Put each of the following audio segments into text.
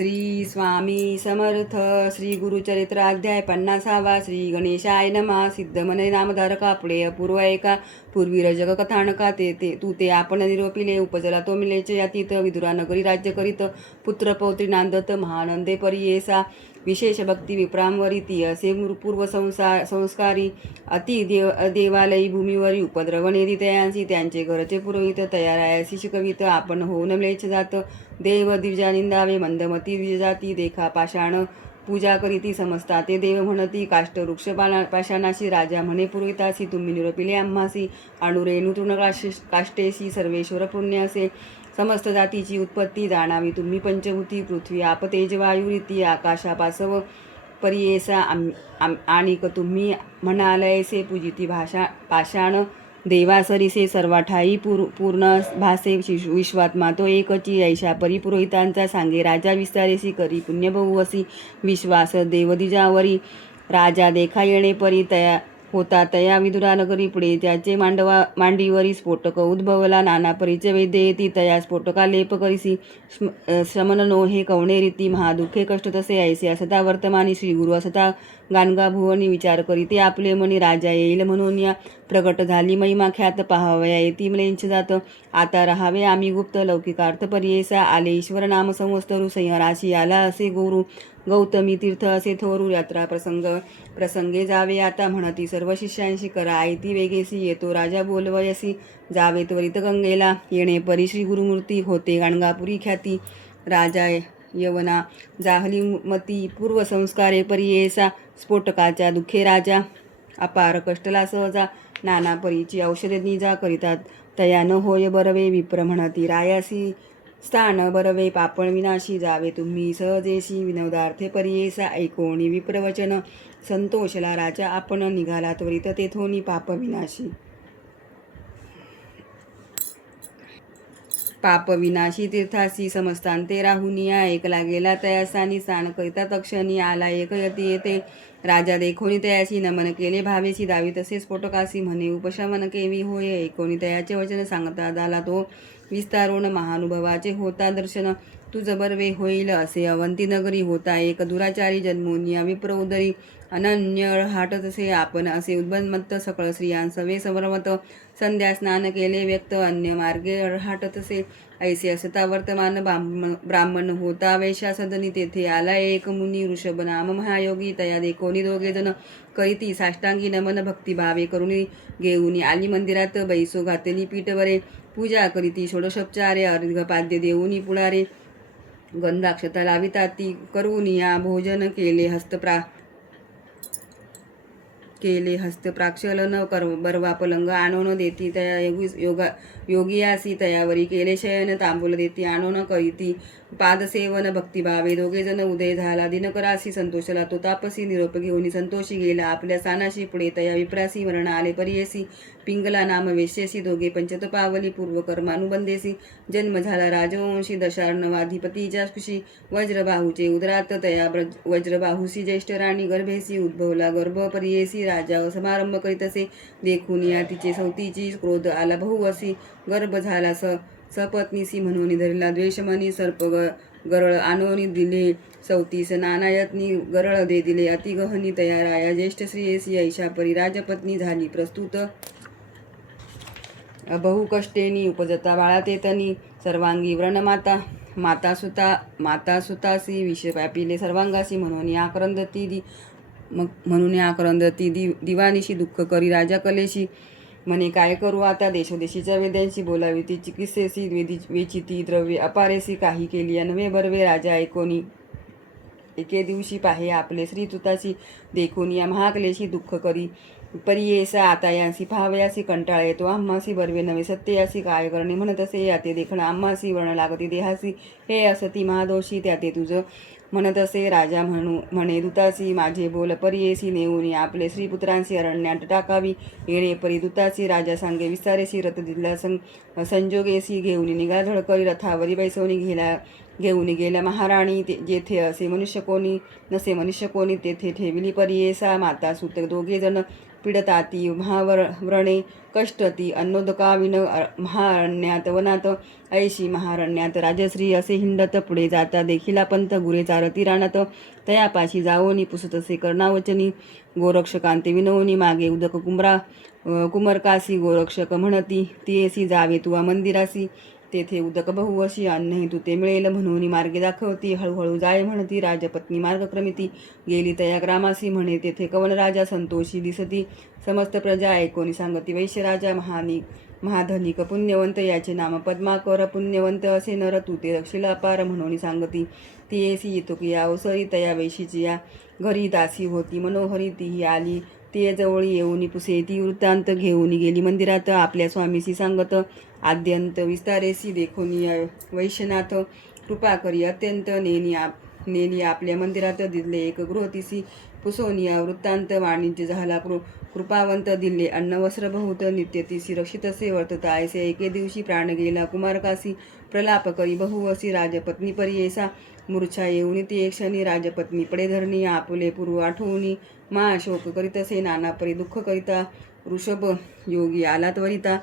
श्री स्वामी समर्थ. श्री गुरुचरित्र अध्याय 50. श्री गणेशाय नमः. सिद्धमने नामधारका पुढे अपूर्व एका पूर्वी जग कथानका तू ते आपण निरोपिले उपजला तो मिलेचे अतीत विदुरा नगरी राज्य करीत पुत्र पौत्री नांदत महानंदे परियेसा विशेष भक्ती विप्रांवरी ती असे पूर्व संस्कारी अति देवालयी भूमीवरी उपद्रवणे तयांसी त्यांचे घरचे पुरोहित तयारायासी शिकवित आपण होऊन मिळेच जात देव द्विजा निंदावे मंदमती द्विजाती देखा पाषाण पूजा करीती समजता ते देव म्हणती काष्ट वृक्ष पाषाणाशी राजा म्हणे पुरोहितासी तुम्ही निरोपिले आम्हासी अणुरेणू काष्टेशी सर्वेश्वर पुण्य असे समस्त जातीची उत्पत्ती जाणावी तुम्ही पंचभूती पृथ्वी आप तेज वायू रीती आकाशापासव परियेसा आणिक तुम्ही म्हणालयसे पूजिती पाषाण देवासरीसे सर्वाठाई पूर्ण भासे विश्वात्मा तो एकची ऐशा परिपुरोहितांचा सांगे राजा विस्तारेसी करी पुण्यबहुवसी विश्वास देवदिजावरी राजा देखा येणे परी तया होता तया विदुरा नगरी पुढे त्याचे मांडीवरी स्फोटक उद्भवला नाना परिचय वैद्य येती तया स्फोटका लेप करीसी शमन नो हे कवणे रीती महादुःखे कष्ट तसे ऐसे असता वर्तमानी श्री गुरु असता गानगा भुवनी विचार करी ते आपले मनी राजा येईल म्हणून या प्रगट झाली महिमा ख्यात पाहावया येती मलेंच जात आता राहावे आम्ही गुप्त लौकिकार्थ परियेसा आले ईश्वर नाम संवस्तरू संयराशी आला असे गुरु गौतमी तीर्थ असे थोरू यात्रा प्रसंगे जावे आता म्हणती सर्व शिष्यांशी करा आयती वेगेसी येतो राजा बोलवयसी जावे त्वरित गंगेला येणे परी श्री गुरुमूर्ती होते गाणगापुरी ख्याती राजा यवना जाहली मती पूर्व संस्कारे परियेसा स्फोटकाच्या दुःखे राजा अपार कष्टला सहजा नाना परीची औषधे निजा करीतात तया न होय बरवे विप्र म्हणती रायासी स्थान बरवे पापण विनाशी जावे तुम्ही सहजेशी विनोदार्थे परियेसा ऐकोणी विप्रवचन संतोषला राजा आपण निघाला त्वरित तेथोनी पाप विनाशी तीर्थासी समस्तांते राहुनिया ऐकला गेला तयासानी स्नान करिता तक्षणी आला एक यती येते राजा देखोनी तयाशी नमन केले भावेशी दावी तसे स्फोटकासी म्हणे उपशमन केवी होय ऐकोणी तयाचे वचन सांगता झाला तो विस्तारोण महानुभवाचे होता दर्शन तुझ बर्वे होईल असे अवंती नगरी होता एक दुराचारी जन्मोनिया विप्र उदरी अनन्य हाटतसे आपण असे उद्बन्मत्त सकळ स्त्रियांसवे समरमत संध्या स्नान केले व्यक्त अन्य मार्गे हाटतसे ऐसे असता वर्तमान ब्राह्मण होता वैशा सदनी तेथे आला एक मुनी ऋषभ नाम महायोगी तया देखोनी दोघे जण करीती साष्टांगी नमन भक्तिभावे करुणी घेऊनी आली मंदिरात बैसो घातली पीठवरे पूजा करीती षोडशोपचारे अर्घपाद्य देऊनी पुढारे गंधाक्षता लाविता ती करूनिया भोजन केले हस्तप्राक्षलन बरवा पलंग आणून देती तया योगियासी तयावरी केले शयन तांबूल देती आणून करीती पादसेवन भक्तिभावे दोघे जण उदय झाला दिनकरासी संतोषला तो तापसी निरोप घेऊन संतोषी गेला आपल्या स्थानाशी पुढे तया विप्रासी वर्ण आले परियेसी पिंगला नाम वेश्येसी दोघे पंचतपावली पूर्वकर्मानुबंधेसी जन्म झाला राजवंशी दशार्णवाधिपतीच्या खुशी वज्रबाहूचे उदरात तया वज्रबाहूसी ज्येष्ठ राणी गर्भेसी उद्भवला गर्भ परियेसी राजा समारंभ करीतसे देखून या तिचे सौतीची क्रोध आला बहुवसी गर्भ झाला सपत्नीसी म्हणून धरला द्वेषमनी सर्प गरळ आणोनी दिले सौतीस नानायतनी गरळ दे दिले अतिगहनी तयाराया ज्येष्ठ श्रीयसी ऐशा परी राजपत्नी झाली प्रस्तुत बहुकष्टेनी उपजता बाळा तेतनी सर्वांगी व्रणमाता माता सुतासी विष व्यापिले सर्वांगासी म्हणून आक्रंदती दिवानीशी दुःख करी राजा कलेशी म्हणे काय करू आता देशोदेशीच्या वेद्यांशी बोलावी ती चिकित्सेसी वेचिती द्रव्ये अपारेसी काही केली अनवे बर्वे राजा ऐकोनी एके दिवशी पाहे आपले श्रीतुताशी देखून या महाकलेशी दुःख करी परियेसा आता यांसी पाहावयासी कंटाळा येतो आम्हासी बर्वे नवे सत्य यासी काय करणे म्हणत असे याते देखणं आम्हासी वर्ण लागती देहासी हे असती महादोषी त्याते तुझं म्हणत असे राजा म्हणे दुतासी माझे बोल परियेसी नेऊनी आपले श्रीपुत्रांशी अरण्यात टाकावी येणे परी दुतासी राजा सांगे विस्तारेसी रथ दिला संजोगेसी घेऊन निघा धडकरी रथावरी बैसवणी घेऊन गेल्या महाराणी जेथे असे मनुष्य कोणी नसे मनुष्य कोणी तेथे ठेविली परियेसा माता सुत दोघे जण पीडताती महाव्रणे कष्टती अन्नोदकाविन महारण्यात वनात ऐशी महारण्यात राजश्री असे हिंडत पुढे जाता देखिला पंथ गुरे चारती रानात तयापाशी जावोनी पुसतसे कर्णावचनी गोरक्षकांते विनवनी मागे उदक कुमरकासी गोरक्षक म्हणती तियेसी जावे तुवा मंदिरासी तेथे उदक बहु अशी अन्नही तुते मिळेल म्हणून मार्गे दाखवती हळूहळू जाय म्हणती राजपत्नी मार्गक्रमिती गेली तया ग्रामासी म्हणे तेथे कवन राजा संतोषी दिसती समस्त प्रजा ऐकोनी सांगती वैश्यराजा महाधनिक पुण्यवंत याचे नाम पद्माकर पुण्यवंत असे नर तू ते रक्षिल अपार म्हणून सांगती ती येसी येतो की या ओसरी तया वैशीची या घरी दासी होती मनोहरी तीही आली ते जवळी येऊनी पुसे ती वृत्तांत घेऊन गेली मंदिरात आपल्या स्वामीसी सांगत आद्यंत विस्तारेसी देखोनी वैश्यनाथ कृपा करी अत्यंत नेनी आपल्या मंदिरात दिले एक गृहतीसी पुसोनिया वृत्तांत वाणिज्य झाला कृपावंत दिले अन्न वस्त्र बहुत नित्यतीसी रक्षितसे वर्तता ऐसे एके दिवशी प्राण गेला कुमारकासी प्रलाप करी बहु असी राजपत्नी परियेसा मूर्छा येऊनी ती एक क्षणी राजपत्नी पडे धरणी आपुले पूर्व आठवणी मा शोक करीतसे नाना परी दुःख करिता ऋषभ योगी आला त्वरिता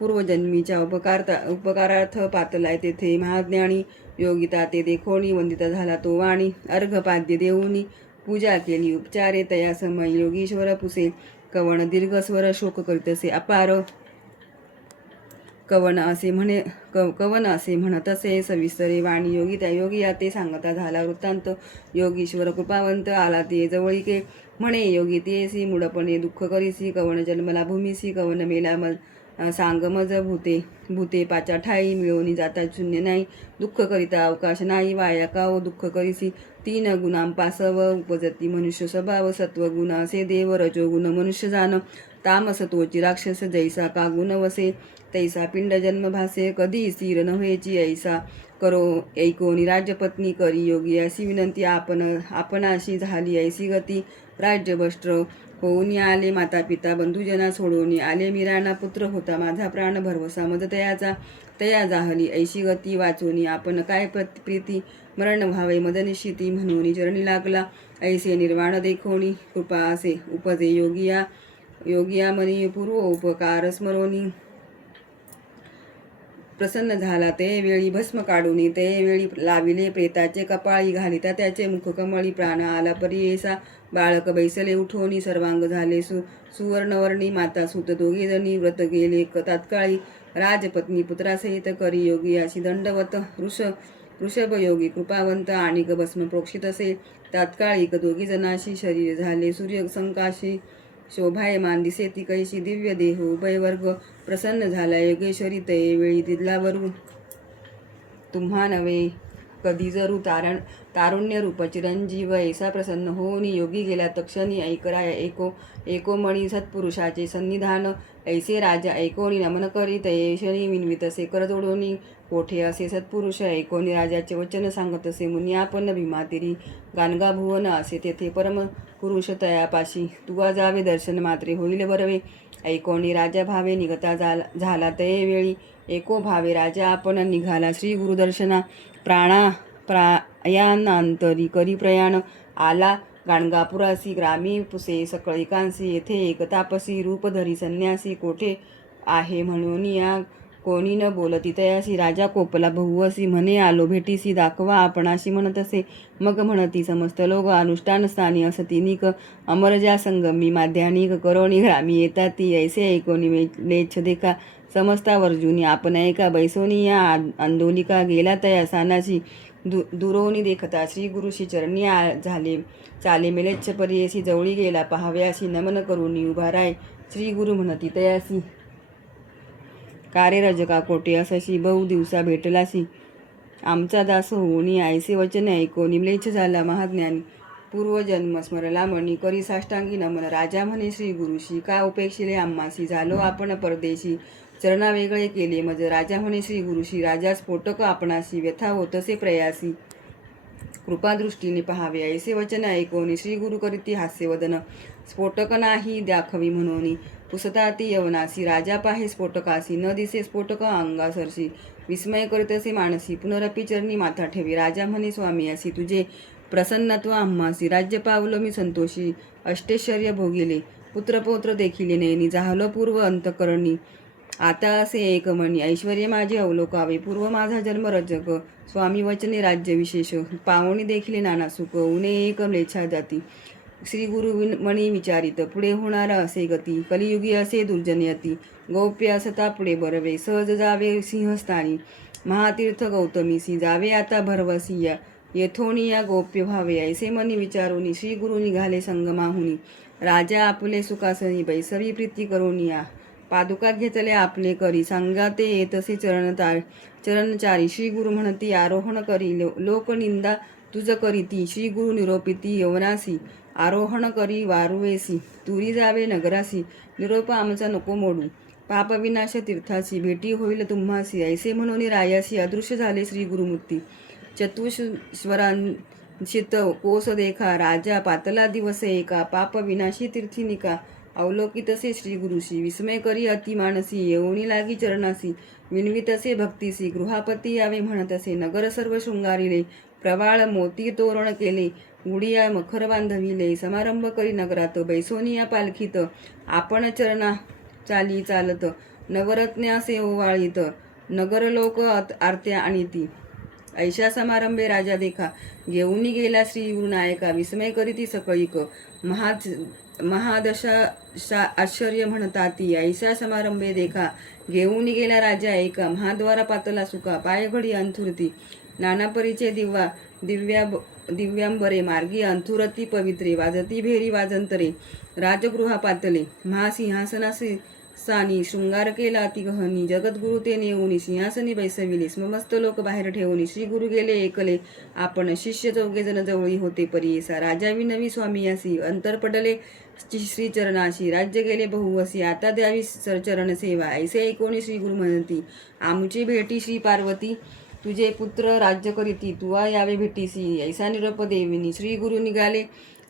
पूर्वजन्मीच्या उपकारार्थ पातलाय तेथे महाज्ञानी योगिता ते देखोनी वंदिता झाला तो वाणी अर्घपाद्य देऊनी पूजा केली उपचारे तया समय योगीश्वर पुसे कवन दीर्घस्वर शोक करीतसे अपार कवन असे म्हणतसे सविस्तरे वाणी योगी त्या योगी या ते सांगता झाला वृत्तांत योगीश्वर कृपावंत आला ते जवळीके म्हणे योगी तेसी मुडपणे दुःख करीसी कवन जन्मला भूमीसी कवन मेला सांग मज भूते पाचा ठाई मिळवणी जाता शून्य नाही दुःख करिता अवकाश नाही वाया काओ दुःख करीसी तीन गुणांपासव उपजती मनुष्य स्वभाव सत्वगुण असे देव रजोगुण मनुष्य जाण तामस तोची राक्षस जैसा का गुण वसे तैसा पिंड जन्म भासे कधी स्थिर नव्हेची ऐसा करो ऐकोनी राजपत्नी करी योगी अशी विनंती आपणाशी झाली ऐसी गती राज्यभष्ट्र होऊन आले माता पिता बंधुजना सोडून आले मीराना पुत्र होता माझा प्राण भरवसा मज तया जाहली ऐशी गती वाचोनी आपण काय प्रीती मरण व्हावे मदनिशिती म्हणून चरणी लागला ऐसे निर्वाण देखोनी कृपा असे उपजे योगिया मनी पूर्व उपकार स्मरोनी प्रसन्न झाला ते वेळी भस्म काढून ते वेळी लाविले प्रेताचे कपाळी घालिता त्याचे मुख कमळी प्राण आला परियेसा बाळक बैसले उठोनी सर्वांग झाले सुवर्णवर्णी माता सुत दोघे जणी व्रत गेले तात्काळी राजपत्नी पुत्रासहित करी योगी अशी दंडवत ऋषभ योगी कृपावंत आणि भस्म प्रोक्षित असे तात्काळिक दोघी जणाशी शरीर झाले सूर्य संकाशी शोभायमान दिसे ती कैशी दिव्य देह उभय वर्ग प्रसन्न झाला योगेश्वरी ते वेळी तिथलावरू तुम्हा नवे कधी जरू तारुण्य रूप चिरंजीव ऐसा प्रसन्न होऊनी योगी गेला तक्षणी ऐकराय एकोमणी सत्पुरुषाचे सन्निधान ऐसे राजा ऐकोनी नमन करीत ऐशनी विनवितसे कर जोडोनी कोठे असे सत्पुरुष ऐकोनी राजाचे वचन सांगत असे मुनी आपण भीमातिरी गानगा भुवन असे तेथे परम पुरुष तयापाशी तुवा जावे दर्शन मात्रे होईल बरवे ऐकोनी राजा भावे निघता झाला तये वेळी एको भावे राजा आपण निघाला श्री गुरुदर्शना प्रायानांतरी करी प्रयाण आला गाणगापुरासी ग्रामी पुसे सकळिकांसी येथे एक तापसी रूपधरी संन्यासी कोठे आहे म्हणून या कोणी न बोलती तयासी राजा कोपला बहुवसी म्हणे आलो भेटीसी दाखवा आपणाशी म्हणत असे मग म्हणती समस्त लोक अनुष्ठान स्थानी असती निक अमरजा संगमी माध्यानिक करोणी ग्रामी येतात ती ऐसे ऐकोनी लेच्छ देखा समस्ता वर्जुनी आपण ऐका बैसोनी या आंदोलिका गेला तया सानाची दुरोनी देखता श्री गुरुशी चरणी झाले चाले मेलेच्छ परियेसी जवळी गेला पहाव्यासी नमन करून उभा राय श्री गुरु म्हणती तयासी कारे रजका कोटे असशी बहु दिवसा भेटलासी आमचा दास होऊनी ऐसे वचन ऐकोनी म्लेच्छ झाला महाज्ञानी पूर्वजन्म स्मरला मणी करी साष्टांगी नमन राजा म्हणे श्री गुरुशी का उपेक्षिले आम्हासी झालो आपण परदेशी चरणा वेगळे केले मज राजा म्हणे श्री गुरुशी राजा स्फोटक आपणाशी व्यथा होतसे प्रयासी कृपादृष्टीने पहावे ऐसे वचन ऐकोनी श्री गुरु करीती हास्यवदन स्फोटक नाही दाखवी म्हणून पुसताती यवनासी राजा पाहे स्फोटकासी न दिसे स्फोटक अंगासरशी विस्मय करीतसे मानसी पुनरपी चरणी माथा ठेवी राजा म्हणे स्वामी असी तुझे प्रसन्नत्व आम्हासी राज्य पावलो मी संतोषी अष्टैश्वर्य भोगिले पुत्रपौत्र देखील नेनी झालं पूर्व अंतकरणी. आता असे एक म्हणी ऐश्वर्य माझे अवलोकावे पूर्व माझा जन्म रजक. स्वामी वचने राज्य विशेष पावणी देखील नाना सुख उणे एक म्लेच्छा जाती. श्री गुरु मणी विचारित पुढे होणार असे गती. कलियुगी असे दुर्जनयती गौप्य असता पुढे बरवे. सहज जावे सिंहस्थानी महातीर्थ गौतमीसी जावे आता भरवसिया. येथोनिया गोप्य व्हावे ऐसे मनी विचारुनी श्री गुरु निघाले संगमाहुनी. राजा आपले सुखासनी बैसवी प्रीती करोनिया. पादुका घेतले आपले करी सांगाते येतसे चरणचारी. श्री गुरु म्हणती आरोहण करी लोकनिंदा तुझ करीती. श्री गुरु निरोपिती यवनासी आरोहण करी वारुवेसी. तुरी जावे नगरासी निरोप आमचा नको मोडू. पापविनाश तीर्थासी भेटी होईल तुम्हासी. ऐसे म्हणून रायासी अदृश्य झाले श्री गुरुमूर्ती. चतुश्वरांशित कोस देखा राजा पातला दिवस एका. पाप विनाशी तीर्थीनिका अवलोकितसे श्री गुरुशी. विस्मय करी अति मानसी येऊनी लागी चरणासी. विनवितसे भक्तीसी गृहापती यावे म्हणतसे. नगर सर्व शृंगारिले प्रवाळ मोती तोरण केले. गुडिया मखर बांधविले समारंभ करी नगरात. बैसोनिया पालखीत आपण चरणा चाली चालत. नवरत्न्यासे ओवाळीत नगरलोक आरत्या आणीती. ऐशा समारंभे राजा देखा घेऊनी गेला श्री गुरुनायका. विस्मय करीती सकळीक महादशा आश्चर्य म्हणताती. ऐशा समारंभे देखा घेऊनी गेला राजा एका. महाद्वारा पातला सुका पाय घडी अंथुरती. नाना परीचे दिव्यांबरे मार्गी अंथुरती पवित्रे. वाजती भेरी वाजंतरे राजगृहा पातले. महासिंहासनासी सानी शृंगार केला अतिगहनी. जगद्गुरु ते नेऊनी सिंहासनी बैसविले. समस्त लोक बाहेर ठेवूनी. श्री गुरु गेले एकले आपण. शिष्य चौघे जण जवळी होते परियेसा. राजा विनवी स्वामियासी अंतर पडले श्री चरणाशी. राज्य गेले बहुवसी आता द्यावी चरण सेवा. ऐसे ऐकोनी श्री गुरु म्हणती आमची भेटी श्री पार्वती. तुझे पुत्र राज्य करीती तुवा यावे भेटीसी. ऐसा निरोप देविनी. श्री गुरु निघाले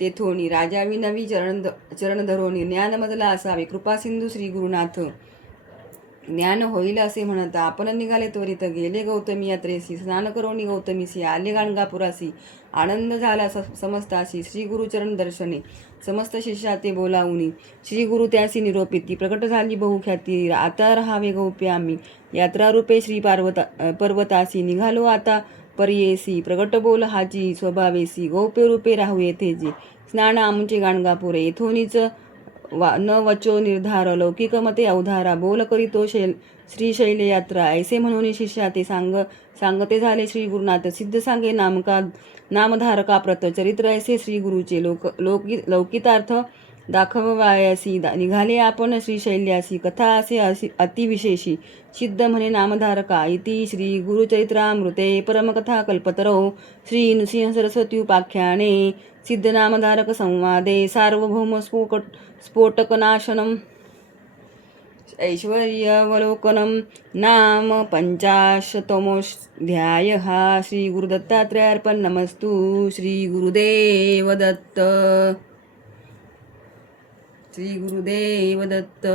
तेथोनी राजा विनवी चरण धरोनी. ज्ञान मजला असावे कृपा सिंधू श्री गुरुनाथ. ज्ञान होईल असे म्हणता आपण निघाले त्वरित. गेले गौतमी यात्रेसी स्नान करोनी गौतमीसी. आले गाणगापुरासी आनंद झाला समस्तासी. श्री गुरुचरण दर्शने समस्त शिष्या ते बोलावूनी. श्री गुरु त्यासी निरोपिती प्रकट झाली बहुख्याती. आता रहावे गौप्य आम्ही यात्रारूपे श्री पर्वतासी. निघालो आता परियेसी प्रगट बोल हाची स्वभावेसी. गौप्य रूपे राहू येथे जे स्नान आमचे गाणगापुरे. येथोनीच न वचो निर्धार लौकिक मते अवधारा. बोल करीतो श्रीशैल यात्रा. ऐसे म्हणून शिष्या ते सांगते झाले श्री गुरुनाथ. सिद्ध सांगे नामधारका प्रत. चरित्र ऐसे श्री गुरुचे लौकितार्थ दाखवायसी. निघाले आपण श्रीशैल्यासी. कथा असे अतिविशेषी सिद्ध म्हणे नामधारका. इति श्री गुरुचरित्रामृते परमकथा कल्पतरो श्री नृसिंह सरस्वती उपाख्याने सिद्ध नामधारक संवादे सार्वभौम स्फोटकनाशनम ऐश्वर्यावलोकनम नाम 50तमोऽध्यायः. श्री गुरुदत्तात्रेयार्पणमस्तु. श्री गुरुदेव दत्त. श्री गुरुदेव दत्त.